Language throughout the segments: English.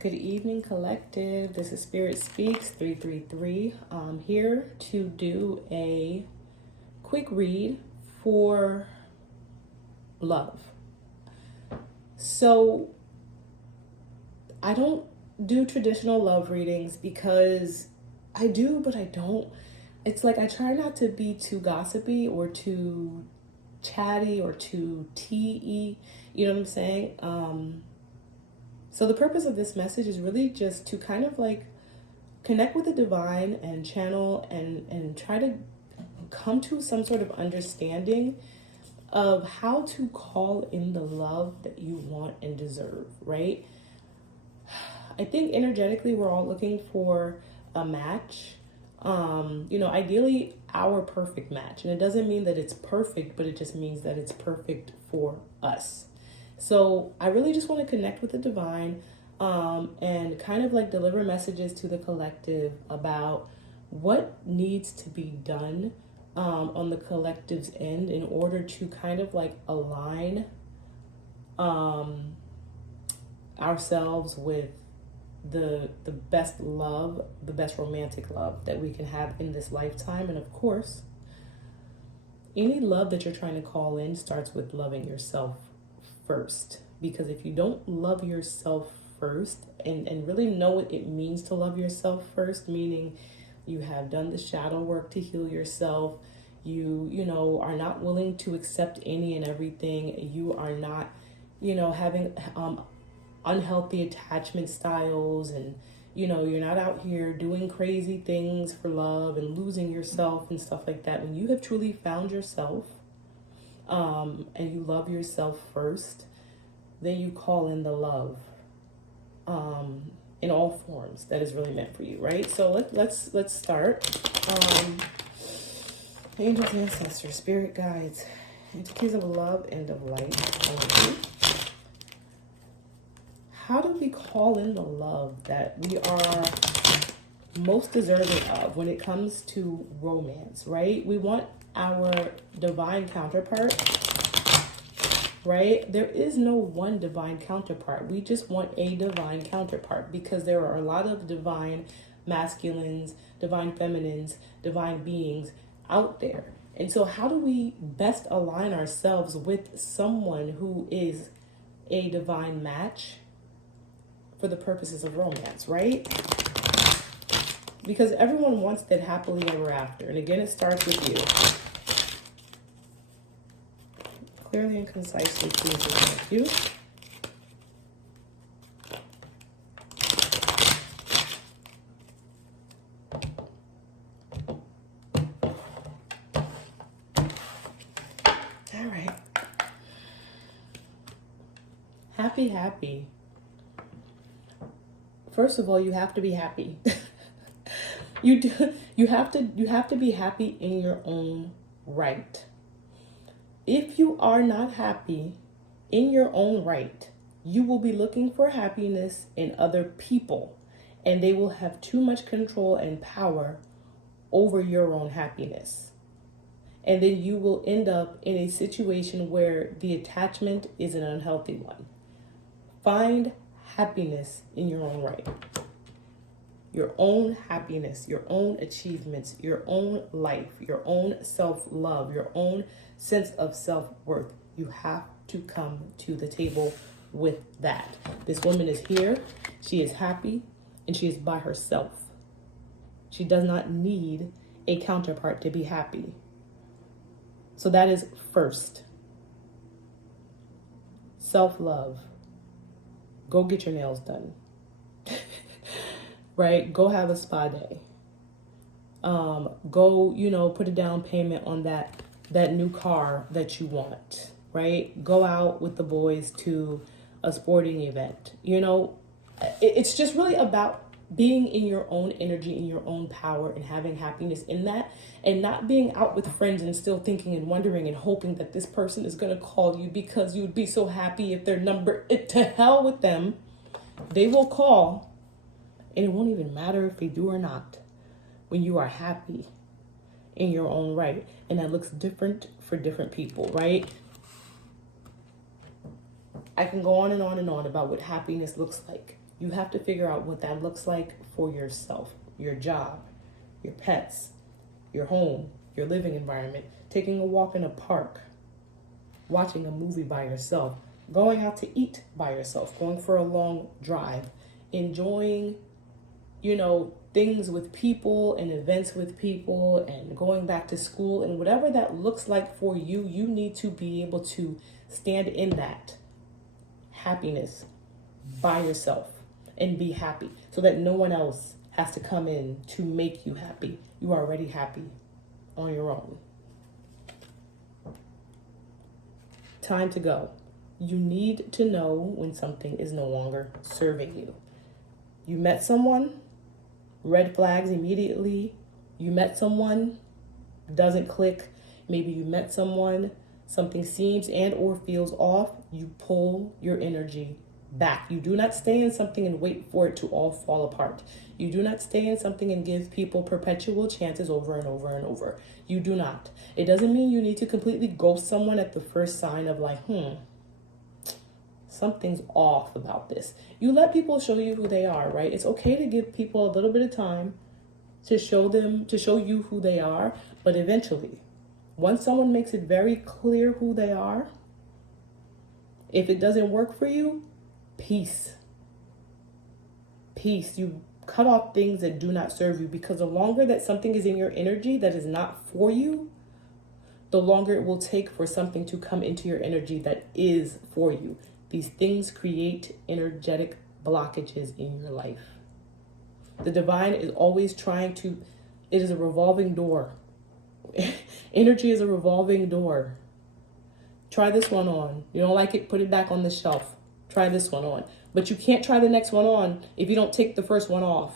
Good evening, collective. This is Spirit Speaks 333. I'm here to do a quick read for love. So, I don't do traditional love readings because I do, but I don't. It's like I try not to be too gossipy or too chatty or too tea-y. You know what I'm saying? So the purpose of this message is really just to kind of like connect with the divine and channel and try to come to some sort of understanding of how to call in the love that you want and deserve, right? I think energetically we're all looking for a match. Ideally our perfect match. And it doesn't mean that it's perfect, but it just means that it's perfect for us. So I really just want to connect with the divine and kind of like deliver messages to the collective about what needs to be done on the collective's end in order to kind of like align ourselves with the best love, the best romantic love that we can have in this lifetime. And of course, any love that you're trying to call in starts with loving yourself first, because if you don't love yourself first and really know what it means to love yourself first, meaning you have done the shadow work to heal yourself, you are not willing to accept any and everything, you are not having unhealthy attachment styles, and you're not out here doing crazy things for love and losing yourself and stuff like that. When you have truly found yourself and you love yourself first, then you call in the love in all forms that is really meant for you, right? So let's start. Angels, ancestors, spirit guides, entities of love and of light. How do we call in the love that we are most deserving of when it comes to romance, right? We want our divine counterpart, right? There is no one divine counterpart. We just want a divine counterpart because there are a lot of divine masculines, divine feminines, divine beings out there. And so how do we best align ourselves with someone who is a divine match for the purposes of romance, right? Because everyone wants that happily ever after. And again, it starts with you. Clearly and concisely, please, thank you. All right. Happy. First of all, you have to be happy. You have to be happy in your own right. If you are not happy in your own right, you will be looking for happiness in other people, and they will have too much control and power over your own happiness. And then you will end up in a situation where the attachment is an unhealthy one. Find happiness in your own right. Your own happiness, your own achievements, your own life, your own self-love, your own sense of self-worth. You have to come to the table with that. This woman is here. She is happy and she is by herself. She does not need a counterpart to be happy. So that is first. Self-love. Go get your nails done. Right? Go have a spa day. Go, put a down payment on that new car that you want, right? Go out with the boys to a sporting event. It's just really about being in your own energy, in your own power, and having happiness in that, and not being out with friends and still thinking and wondering and hoping that this person is going to call you because you would be so happy if their number, to hell with them. They will call, and it won't even matter if they do or not when you are happy in your own right. And that looks different for different people, right? I can go on and on and on about what happiness looks like You have to figure out what that looks like for yourself, your job, your pets, your home, your living environment, taking a walk in a park, watching a movie by yourself, going out to eat by yourself, going for a long drive, enjoying, things with people and events with people and going back to school, and whatever that looks like for you, you need to be able to stand in that happiness by yourself and be happy so that no one else has to come in to make you happy. You are already happy on your own. Time to go. You need to know when something is no longer serving you. You met someone, red flags immediately. You met someone, doesn't click. Maybe you met someone, something seems and or feels off. You pull your energy back. You do not stay in something and wait for it to all fall apart. You do not stay in something and give people perpetual chances over and over and over. You do not. It doesn't mean you need to completely ghost someone at the first sign of like, something's off about this. You let people show you who they are, right? It's okay to give people a little bit of time to show you who they are, but eventually, once someone makes it very clear who they are, if it doesn't work for you, peace. Peace. You cut off things that do not serve you, because the longer that something is in your energy that is not for you, the longer it will take for something to come into your energy that is for you. These things create energetic blockages in your life. The divine is always it is a revolving door. Energy is a revolving door. Try this one on. You don't like it, put it back on the shelf. Try this one on. But you can't try the next one on if you don't take the first one off.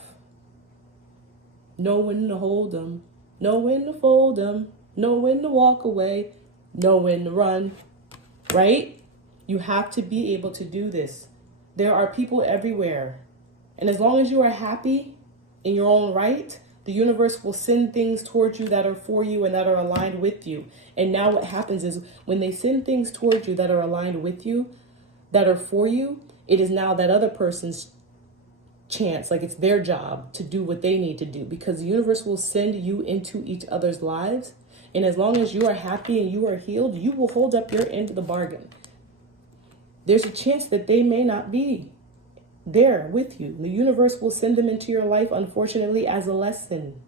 Know when to hold them. Know when to fold them. Know when to walk away. Know when to run. Right? You have to be able to do this. There are people everywhere. And as long as you are happy in your own right, the universe will send things towards you that are for you and that are aligned with you. And now what happens is when they send things towards you that are aligned with you, that are for you, it is now that other person's chance, like it's their job to do what they need to do, because the universe will send you into each other's lives. And as long as you are happy and you are healed, you will hold up your end of the bargain. There's a chance that they may not be there with you. The universe will send them into your life, unfortunately, as a lesson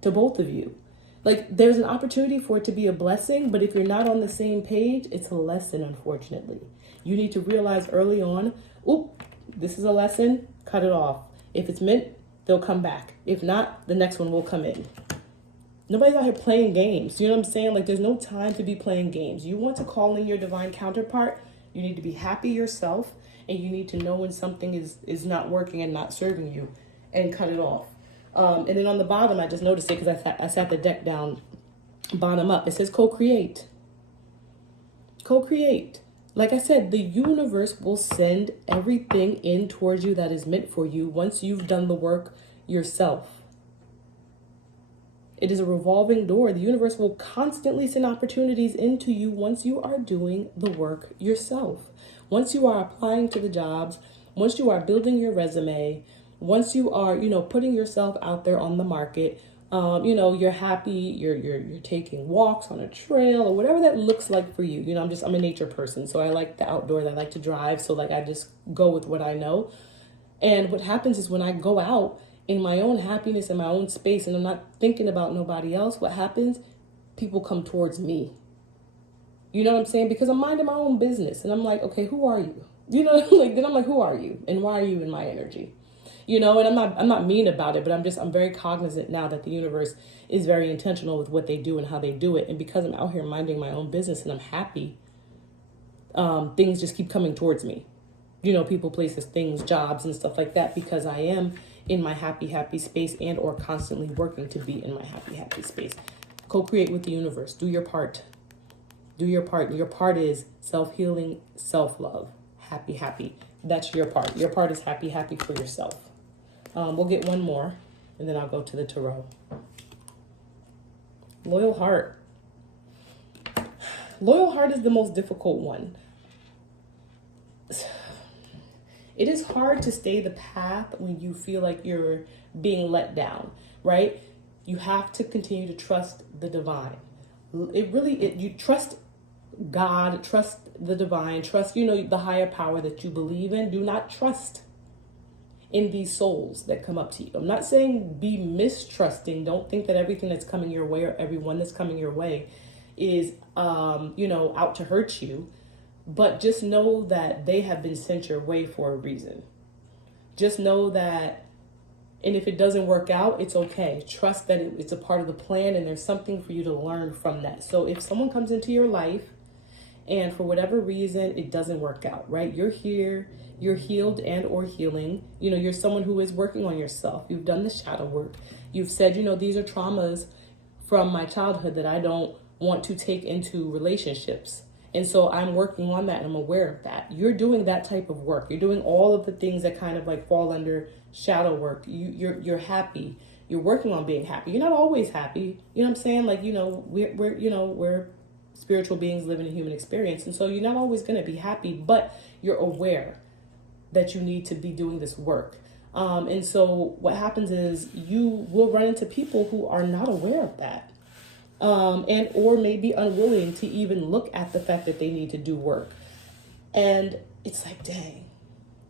to both of you. Like, there's an opportunity for it to be a blessing, but if you're not on the same page, it's a lesson, unfortunately. You need to realize early on, this is a lesson, cut it off. If it's meant, they'll come back. If not, the next one will come in. Nobody's out here playing games. You know what I'm saying? Like, there's no time to be playing games. You want to call in your divine counterpart, you need to be happy yourself, and you need to know when something is not working and not serving you, and cut it off. And then on the bottom, I just noticed it because I sat the deck down bottom up. It says co-create. Co-create. Like I said, the universe will send everything in towards you that is meant for you once you've done the work yourself. It is a revolving door. The universe will constantly send opportunities into you once you are doing the work yourself. Once you are applying to the jobs, once you are building your resume, once you are, putting yourself out there on the market, you're happy, you're taking walks on a trail or whatever that looks like for you. I'm a nature person, so I like the outdoors. I like to drive, so I just go with what I know. And what happens is when I go out in my own happiness in my own space and I'm not thinking about nobody else, what happens? People come towards me. You know what I'm saying? Because I'm minding my own business and I'm like, okay, who are you? Then I'm like, who are you? And why are you in my energy? And I'm not mean about it, but I'm very cognizant now that the universe is very intentional with what they do and how they do it. And because I'm out here minding my own business and I'm happy, things just keep coming towards me. People, places, things, jobs, and stuff like that, because I am in my happy space and or constantly working to be in my happy space. Co-create with the universe. Do your part. Do your part. Your part is self-healing, self-love. Happy. That's your part. Your part is happy for yourself. We'll get one more, and then I'll go to the tarot. Loyal heart. Loyal heart is the most difficult one. It is hard to stay the path when you feel like you're being let down, right? You have to continue to trust the divine. You trust God, trust the divine, trust, the higher power that you believe in. Do not trust in these souls that come up to you. I'm not saying be mistrusting. Don't think that everything that's coming your way or everyone that's coming your way is, out to hurt you. But just know that they have been sent your way for a reason. Just know that, and if it doesn't work out, it's okay. Trust that it's a part of the plan and there's something for you to learn from that. So if someone comes into your life and for whatever reason it doesn't work out, right? You're here, you're healed and or healing. You're someone who is working on yourself. You've done the shadow work. You've said, these are traumas from my childhood that I don't want to take into relationships. And so I'm working on that and I'm aware of that. You're doing that type of work. You're doing all of the things that kind of like fall under shadow work. You're happy. You're working on being happy. You're not always happy. You know what I'm saying? Like, we're spiritual beings living a human experience. And so you're not always going to be happy, but you're aware that you need to be doing this work. And so what happens is you will run into people who are not aware of that. And or maybe unwilling to even look at the fact that they need to do work. And it's like, dang,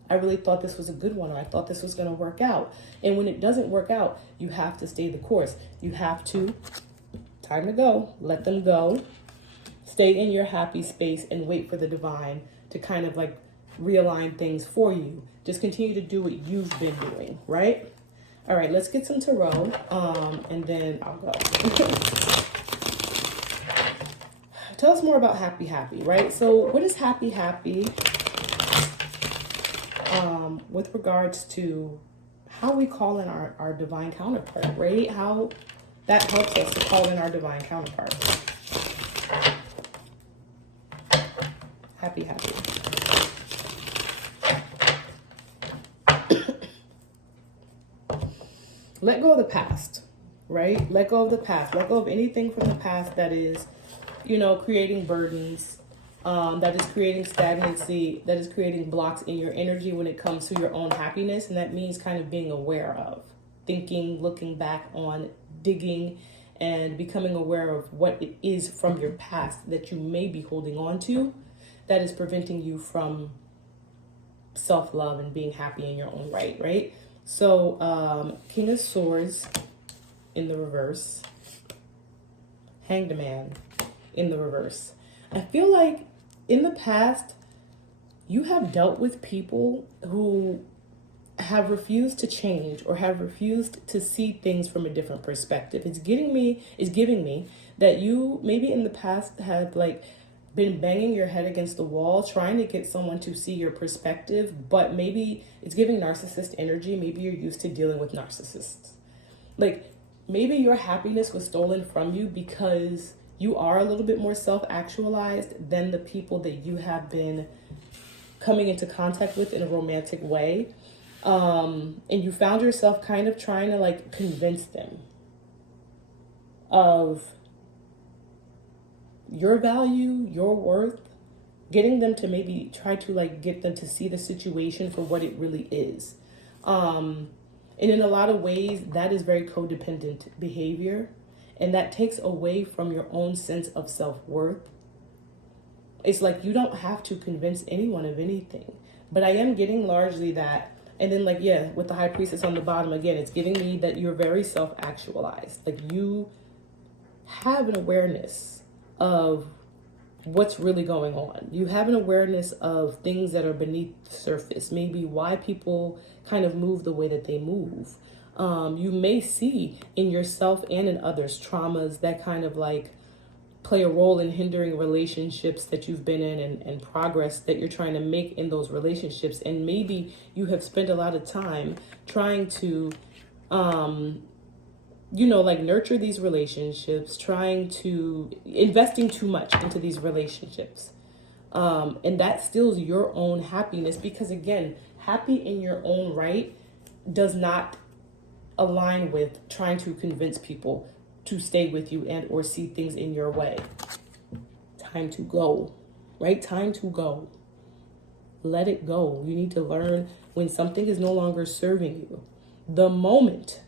I really thought this was a good one, or I thought this was going to work out. And when it doesn't work out, you have to stay the course. You have to, time to go, let them go, stay in your happy space and wait for the divine to kind of like realign things for you. Just continue to do what you've been doing, right? All right, let's get some tarot, and then I'll go. Tell us more about happy, happy, right? So what is happy, happy with regards to how we call in our divine counterpart, right? How that helps us to call in our divine counterpart. Happy, happy. Let go of the past, right? Let go of the past. Let go of anything from the past that is, creating burdens, that is creating stagnancy, that is creating blocks in your energy when it comes to your own happiness. And that means kind of being aware of, thinking, looking back on, digging, and becoming aware of what it is from your past that you may be holding on to that is preventing you from self-love and being happy in your own right? So, King of Swords in the reverse, Hanged Man in the reverse. I feel like in the past, you have dealt with people who have refused to change or have refused to see things from a different perspective. It's giving me that you maybe in the past have like been banging your head against the wall trying to get someone to see your perspective, but maybe it's giving narcissist energy. Maybe you're used to dealing with narcissists. Like maybe your happiness was stolen from you because you are a little bit more self-actualized than the people that you have been coming into contact with in a romantic way. And you found yourself kind of trying to like convince them of your value, your worth, getting them to maybe try to like get them to see the situation for what it really is. And in a lot of ways, that is very codependent behavior. And that takes away from your own sense of self-worth. It's like you don't have to convince anyone of anything. But I am getting largely that. And then like, yeah, with the High Priestess on the bottom, again, it's giving me that you're very self-actualized. Like you have an awareness of what's really going on. You have an awareness of things that are beneath the surface. Maybe why people kind of move the way that they move. You may see in yourself and in others traumas that kind of like play a role in hindering relationships that you've been in and progress that you're trying to make in those relationships. And maybe you have spent a lot of time trying to, like nurture these relationships, investing too much into these relationships. And that steals your own happiness because again, happy in your own right does not align with trying to convince people to stay with you and or see things in your way. Time to go, right? Time to go. let it go. You need to learn when something is no longer serving you. The moment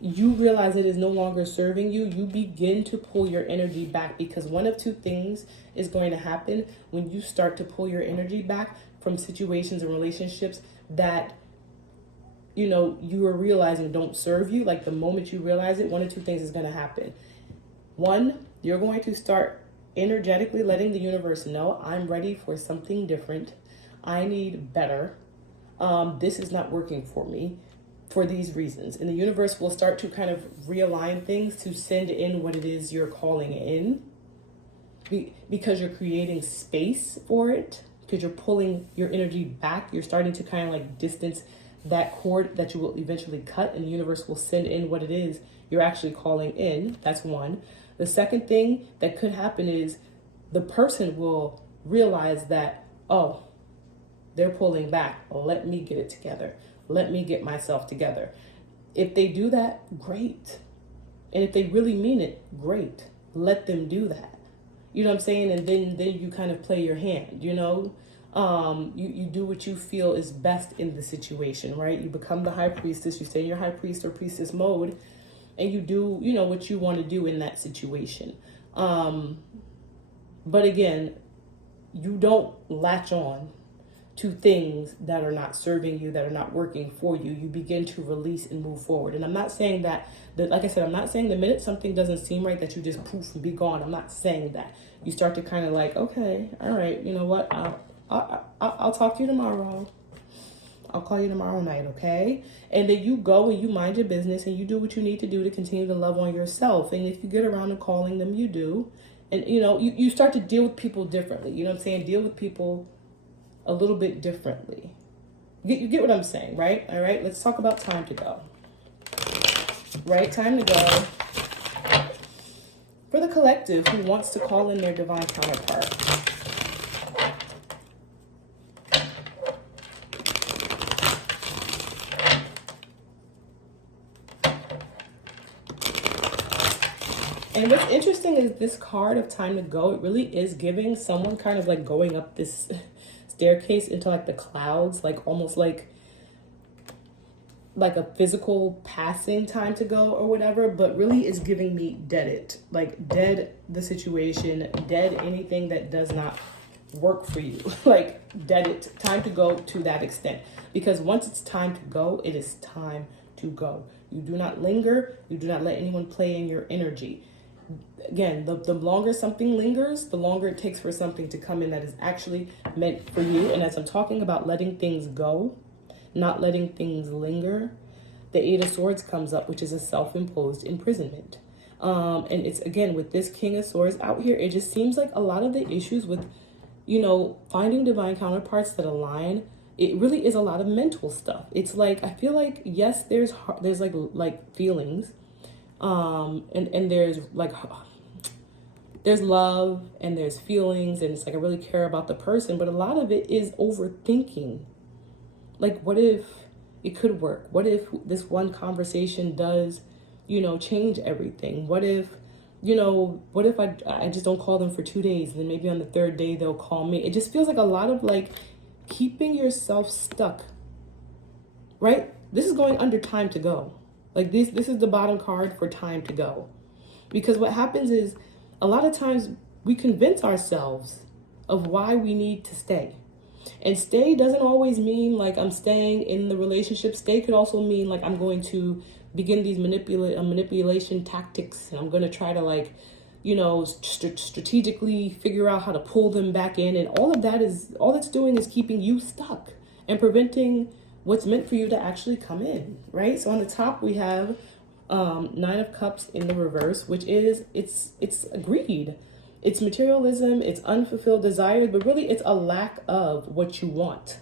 you realize it is no longer serving you, you begin to pull your energy back, because one of two things is going to happen when you start to pull your energy back from situations and relationships that you are realizing don't serve you. Like the moment you realize it, one of two things is going to happen. One, you're going to start energetically letting the universe know, I'm ready for something different. I need better. This is not working for me for these reasons. And the universe will start to kind of realign things to send in what it is you're calling in, because you're creating space for it, because you're pulling your energy back. You're starting to kind of like distance that cord that you will eventually cut, and the universe will send in what it is you're actually calling in. That's one. The second thing that could happen is the person will realize that, oh, they're pulling back. Let me get it together. Let me get myself together. If they do that, great. And if they really mean it, great. Let them do that. You know what I'm saying? And then you kind of play your hand, you do what you feel is best in the situation, right? You become the high priestess, you stay in your high priest or priestess mode, and you do, what you want to do in that situation. But again, you don't latch on to things that are not serving you, that are not working for you. You begin to release and move forward. And I'm not saying that like I said, I'm not saying the minute something doesn't seem right that you just poof and be gone. I'm not saying that. You start to kind of like, okay, all right, you know what? I'll talk to you tomorrow. I'll call you tomorrow night, okay? And then you go and you mind your business and you do what you need to do to continue to love on yourself. And if you get around to calling them, you do. And, you start to deal with people differently. You know what I'm saying? Deal with people a little bit differently. You get what I'm saying, right? All right, let's talk about time to go. Right, time to go. For the collective who wants to call in their divine counterpart. And what's interesting is this card of time to go, it really is giving someone kind of like going up this staircase into like the clouds, like almost like a physical passing time to go or whatever, but really is giving me dead it. Like dead the situation, dead anything that does not work for you. Like dead it, time to go to that extent. Because once it's time to go, it is time to go. You do not linger, you do not let anyone play in your energy. Again, the longer something lingers, the longer it takes for something to come in that is actually meant for you. And as I'm talking about letting things go, not letting things linger, the Eight of Swords comes up, which is a self-imposed imprisonment. And it's, again, with this King of Swords out here, it just seems like a lot of the issues with, finding divine counterparts that align, it really is a lot of mental stuff. It's like, I feel like, yes, there's like feelings, and there's like, there's love and there's feelings, and it's like I really care about the person, but a lot of it is overthinking. Like, what if it could work? What if this one conversation does, change everything? What if, I just don't call them for 2 days, and then maybe on the third day they'll call me? It just feels like a lot of like keeping yourself stuck, right? This is going under time to go. Like this is the bottom card for time to go. Because what happens is a lot of times we convince ourselves of why we need to stay. And stay doesn't always mean like I'm staying in the relationship. Stay could also mean like I'm going to begin these manipulation tactics, and I'm going to try to like, strategically figure out how to pull them back in. And all that's doing is keeping you stuck and preventing what's meant for you to actually come in, right? So on the top we have Nine of Cups in the reverse, which is it's greed. It's materialism, it's unfulfilled desires, but really it's a lack of what you want.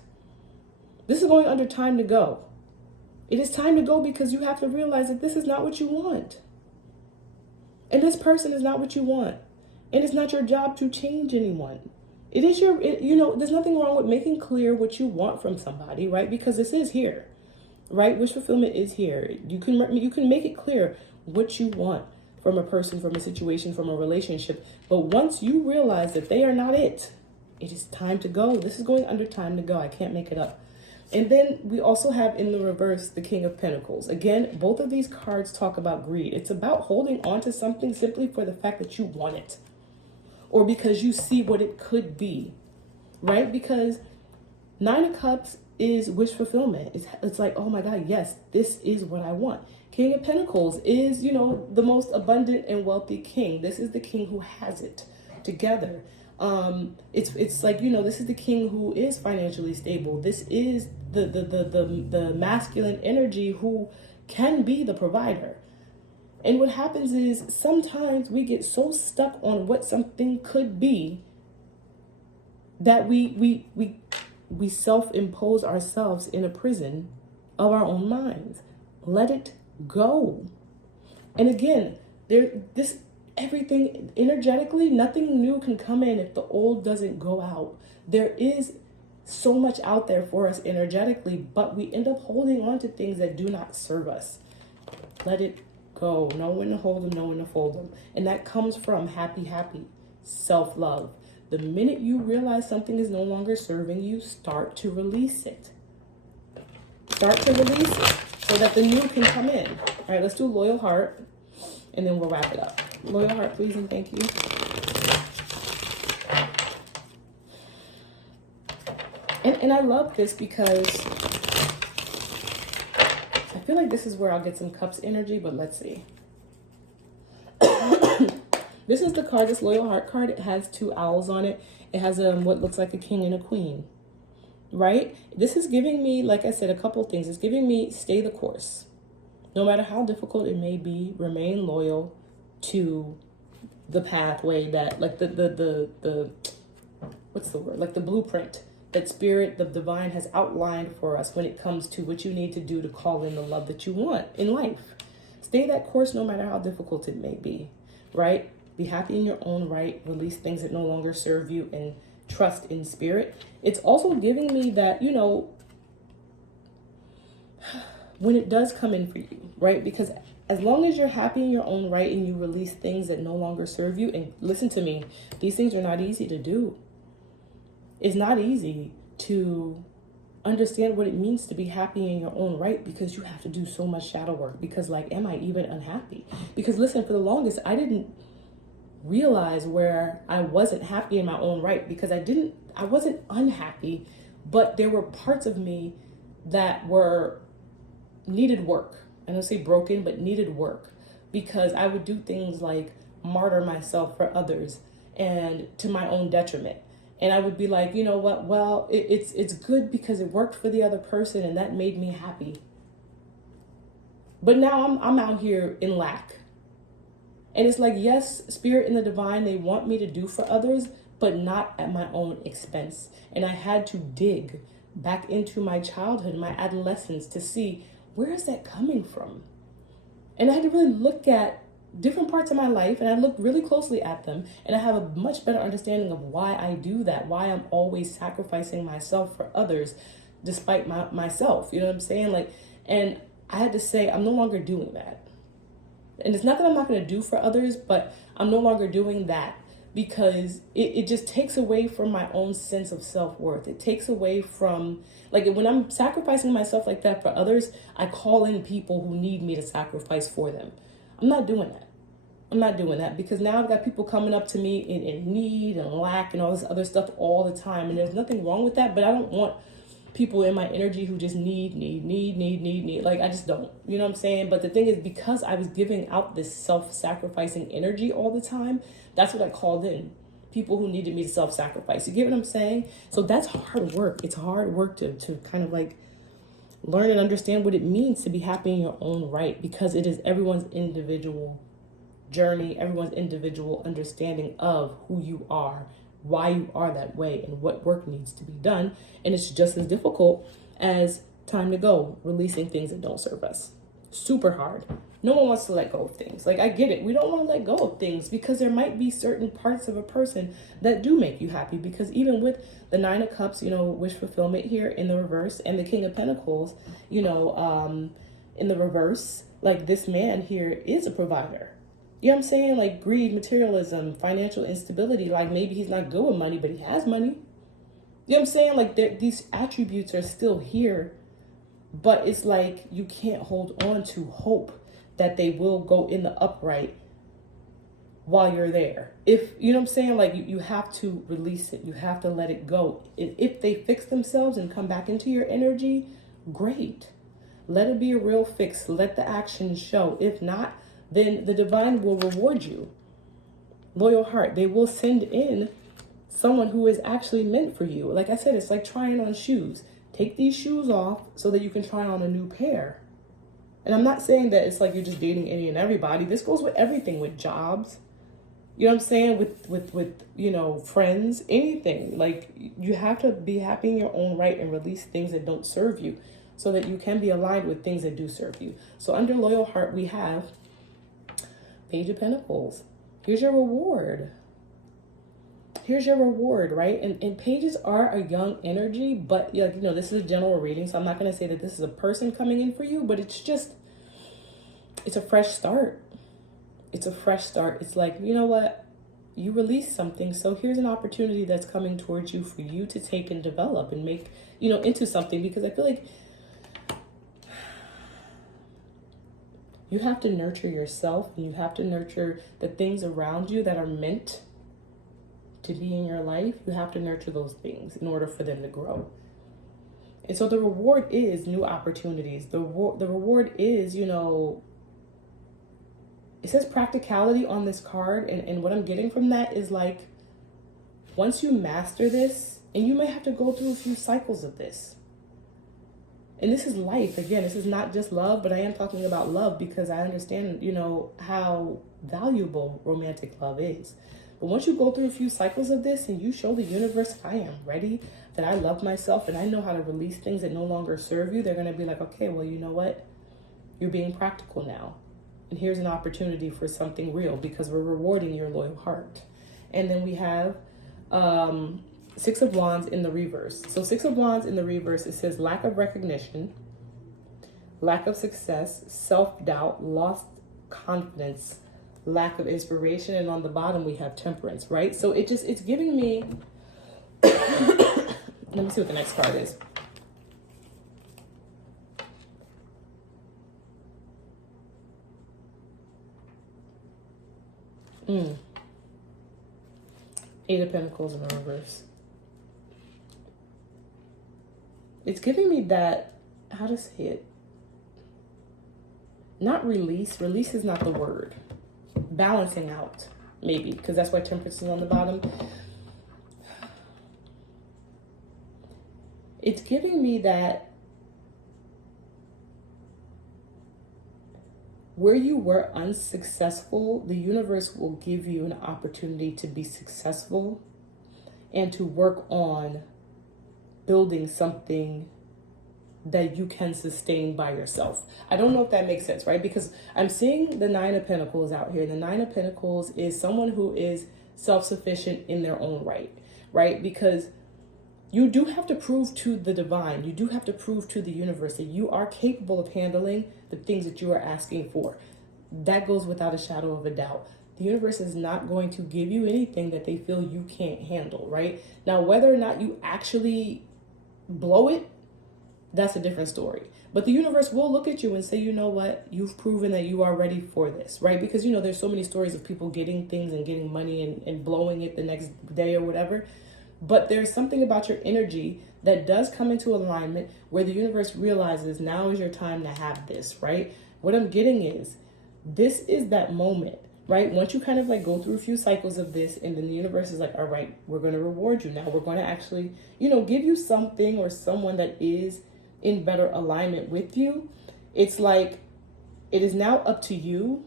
This is going under time to go. It is time to go because you have to realize that this is not what you want. And this person is not what you want. And it's not your job to change anyone. It is there's nothing wrong with making clear what you want from somebody, right? Because this is here, right? Wish fulfillment is here. You can make it clear what you want from a person, from a situation, from a relationship. But once you realize that they are not it It is time to go. This is going under time to go. I can't make it up. And then we also have in the reverse the King of Pentacles. Again, both of these cards talk about greed. It's about holding on to something simply for the fact that you want it, or because you see what it could be, right? Because Nine of Cups is wish fulfillment. It's like, oh my God, yes, this is what I want. King of Pentacles is, you know, the most abundant and wealthy king. This is the king who has it together. It's like, you know, this is the king who is financially stable. This is the masculine energy who can be the provider. And what happens is sometimes we get so stuck on what something could be that we self-impose ourselves in a prison of our own minds. Let it go. And again, everything energetically, nothing new can come in if the old doesn't go out. There is so much out there for us energetically, but we end up holding on to things that do not serve us. Let it go. Know when to hold them, know when to fold them. And that comes from happy, self-love. The minute you realize something is no longer serving you, start to release it. Start to release it so that the new can come in. All right, let's do Loyal Heart, and then we'll wrap it up. Loyal Heart, please, and thank you. And I love this because I feel like this is where I'll get some Cups energy, but let's see. This is the card, this Loyal Heart card. It has two owls on it. It has what looks like a king and a queen, right? This is giving me, like I said, a couple things. It's giving me stay the course. No matter how difficult it may be, remain loyal to the pathway that, like the what's the word? Like the blueprint that Spirit, the divine, has outlined for us when it comes to what you need to do to call in the love that you want in life. Stay that course no matter how difficult it may be, right? Be happy in your own right. Release things that no longer serve you and trust in Spirit. It's also giving me that, you know, when it does come in for you, right? Because as long as you're happy in your own right and you release things that no longer serve you, and listen to me, these things are not easy to do. It's not easy to understand what it means to be happy in your own right, because you have to do so much shadow work. Because, like, am I even unhappy? Because listen, for the longest, I didn't realize where I wasn't happy in my own right, because I wasn't unhappy, but there were parts of me that needed work. I don't say broken, but needed work, because I would do things like martyr myself for others and to my own detriment. And I would be like, you know what? Well, it's good because it worked for the other person and that made me happy. But now I'm out here in lack. And it's like, yes, Spirit and the divine, they want me to do for others, but not at my own expense. And I had to dig back into my childhood, my adolescence, to see, where is that coming from? And I had to really look at different parts of my life, and I looked really closely at them, and I have a much better understanding of why I do that, why I'm always sacrificing myself for others despite myself. You know what I'm saying? Like, and I had to say, I'm no longer doing that. And it's not that I'm not going to do for others, but I'm no longer doing that, because it just takes away from my own sense of self-worth. It takes away from, like, when I'm sacrificing myself like that for others, I call in people who need me to sacrifice for them. I'm not doing that. I'm not doing that, because now I've got people coming up to me in need and lack and all this other stuff all the time. And there's nothing wrong with that, but I don't want people in my energy who just need. Like, I just don't, you know what I'm saying? But the thing is, because I was giving out this self-sacrificing energy all the time, that's what I called in. People who needed me to self-sacrifice. You get what I'm saying? So that's hard work. It's hard work to kind of like learn and understand what it means to be happy in your own right, because it is everyone's individual journey, everyone's individual understanding of who you are, why you are that way, and what work needs to be done. And it's just as difficult as time to go, releasing things that don't serve us. Super hard. No one wants to let go of things. Like, I get it. We don't want to let go of things, because there might be certain parts of a person that do make you happy. Because even with the Nine of Cups, you know, wish fulfillment here in the reverse, and the King of Pentacles, you know, in the reverse, like, this man here is a provider. You know what I'm saying? Like, greed, materialism, financial instability. Like, maybe he's not good with money, but he has money. You know what I'm saying? Like these attributes are still here, but it's like you can't hold on to hope that they will go in the upright while you're there. If you know what I'm saying, like you have to release it. You have to let it go. And if they fix themselves and come back into your energy, great. Let it be a real fix. Let the action show. If not, then the divine will reward you. Loyal heart. They will send in someone who is actually meant for you. Like I said, it's like trying on shoes. Take these shoes off so that you can try on a new pair. And I'm not saying that it's like you're just dating any and everybody. This goes with everything, with jobs. You know what I'm saying? With you know, friends, anything. Like you have to be happy in your own right and release things that don't serve you so that you can be aligned with things that do serve you. So under loyal heart, we have Page of Pentacles. Here's your reward. Here's your reward, right? And pages are a young energy, but you know, this is a general reading, so I'm not going to say that this is a person coming in for you, but it's a fresh start. It's a fresh start. It's like, you know what? You release something, so here's an opportunity that's coming towards you for you to take and develop and make, you know, into something, because I feel like you have to nurture yourself and you have to nurture the things around you that are meant to be in your life. You have to nurture those things in order for them to grow. And so the reward is new opportunities. The reward is, you know, it says practicality on this card. And what I'm getting from that is like, once you master this, and you may have to go through a few cycles of this. And this is life. Again, this is not just love, but I am talking about love because I understand, you know, how valuable romantic love is. But once you go through a few cycles of this and you show the universe, I am ready, that I love myself and I know how to release things that no longer serve you, they're going to be like, okay, well, you know what? You're being practical now. And here's an opportunity for something real because we're rewarding your loyal heart. And then we have Six of Wands in the reverse. So Six of Wands in the reverse, it says lack of recognition, lack of success, self-doubt, lost confidence, lack of inspiration, and on the bottom we have Temperance, right? So it's giving me let me see what the next card is. Eight of Pentacles in the reverse. It's giving me that, how to say it, not release is not the word, balancing out, maybe, because that's why Temperance is on the bottom. It's giving me that where you were unsuccessful, the universe will give you an opportunity to be successful and to work on building something that you can sustain by yourself. I don't know if that makes sense, right? Because I'm seeing the Nine of Pentacles out here. The Nine of Pentacles is someone who is self-sufficient in their own right, right? Because you do have to prove to the divine, you do have to prove to the universe that you are capable of handling the things that you are asking for. That goes without a shadow of a doubt. The universe is not going to give you anything that they feel you can't handle, right? Now, whether or not you actually blow it, that's a different story. But the universe will look at you and say, you know what, you've proven that you are ready for this, right? Because, you know, there's so many stories of people getting things and getting money and blowing it the next day or whatever. But there's something about your energy that does come into alignment where the universe realizes now is your time to have this, right? What I'm getting is this is that moment, right? Once you kind of like go through a few cycles of this and then the universe is like, all right, we're going to reward you now. We're going to actually, you know, give you something or someone that is in better alignment with you. It's like, it is now up to you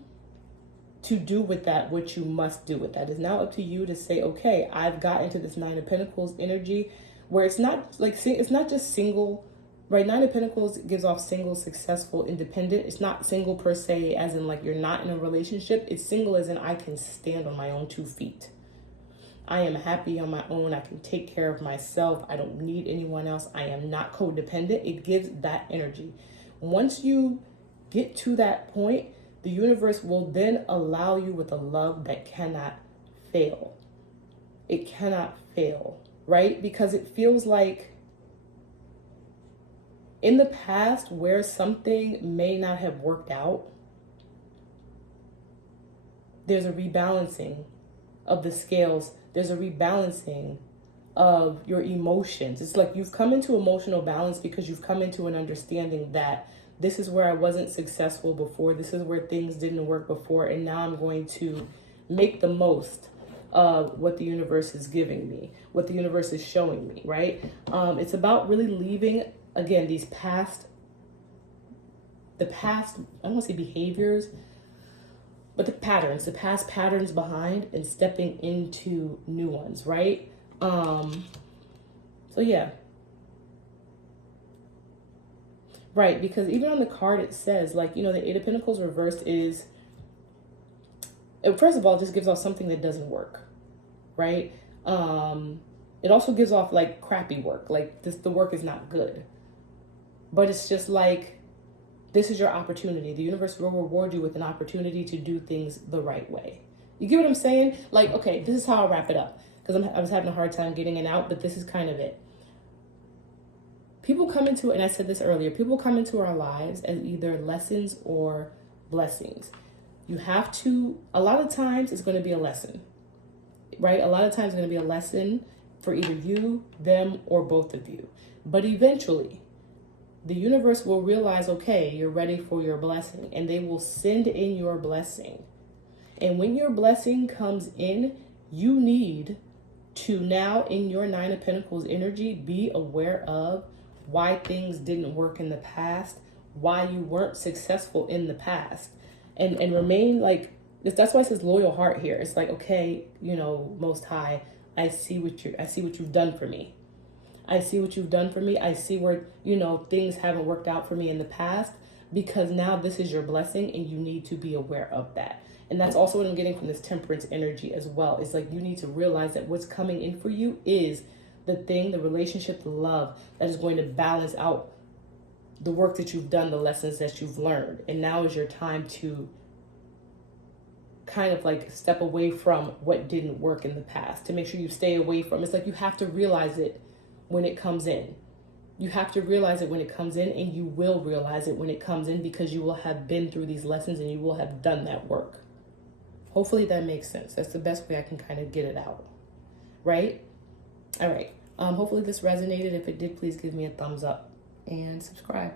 to do with that what you must do with that. It's now up to you to say, okay, I've got into this Nine of Pentacles energy where it's not like, it's not just single, right? Nine of Pentacles gives off single, successful, independent. It's not single per se, as in like you're not in a relationship. It's single as in I can stand on my own 2 feet. I am happy on my own. I can take care of myself. I don't need anyone else. I am not codependent. It gives that energy. Once you get to that point, the universe will then allow you with a love that cannot fail. It cannot fail. right? Because it feels like in the past where something may not have worked out, there's a rebalancing of the scales. There's a rebalancing of your emotions. It's like you've come into emotional balance because you've come into an understanding that this is where I wasn't successful before. This is where things didn't work before. And now I'm going to make the most of what the universe is giving me, what the universe is showing me, right? It's about really leaving, again, the past, I don't want to say behaviors, but the past patterns behind and stepping into new ones, right? So yeah. Right, because even on the card it says, like, the Eight of Pentacles reversed is, first of all, it just gives off something that doesn't work, right? It also gives off like crappy work, like the work is not good. But it's just like, this is your opportunity. The universe will reward you with an opportunity to do things the right way. You get what I'm saying? Like, okay, this is how I'll wrap it up, because I was having a hard time getting it out, but this is kind of it. People come into, and I said this earlier, people come into our lives as either lessons or blessings. You have to, a lot of times it's going to be a lesson, right? A lot of times it's going to be a lesson for either you, them, or both of you. But eventually, the universe will realize, okay, you're ready for your blessing, and they will send in your blessing. And when your blessing comes in, you need to now, in your Nine of Pentacles energy, be aware of why things didn't work in the past, why you weren't successful in the past, and remain like, that's why it says loyal heart here. It's like, okay, Most High, I see what you've done for me. I see what you've done for me. I see where, things haven't worked out for me in the past, because now this is your blessing and you need to be aware of that. And that's also what I'm getting from this Temperance energy as well. It's like you need to realize that what's coming in for you is the thing, the relationship, the love that is going to balance out the work that you've done, the lessons that you've learned. And now is your time to kind of like step away from what didn't work in the past, to make sure you stay away from. It's like you have to realize it when it comes in. You have to realize it when it comes in, and you will realize it when it comes in, because you will have been through these lessons and you will have done that work. Hopefully that makes sense. That's the best way I can kind of get it out. Right? All right. Hopefully this resonated. If it did, please give me a thumbs up and subscribe.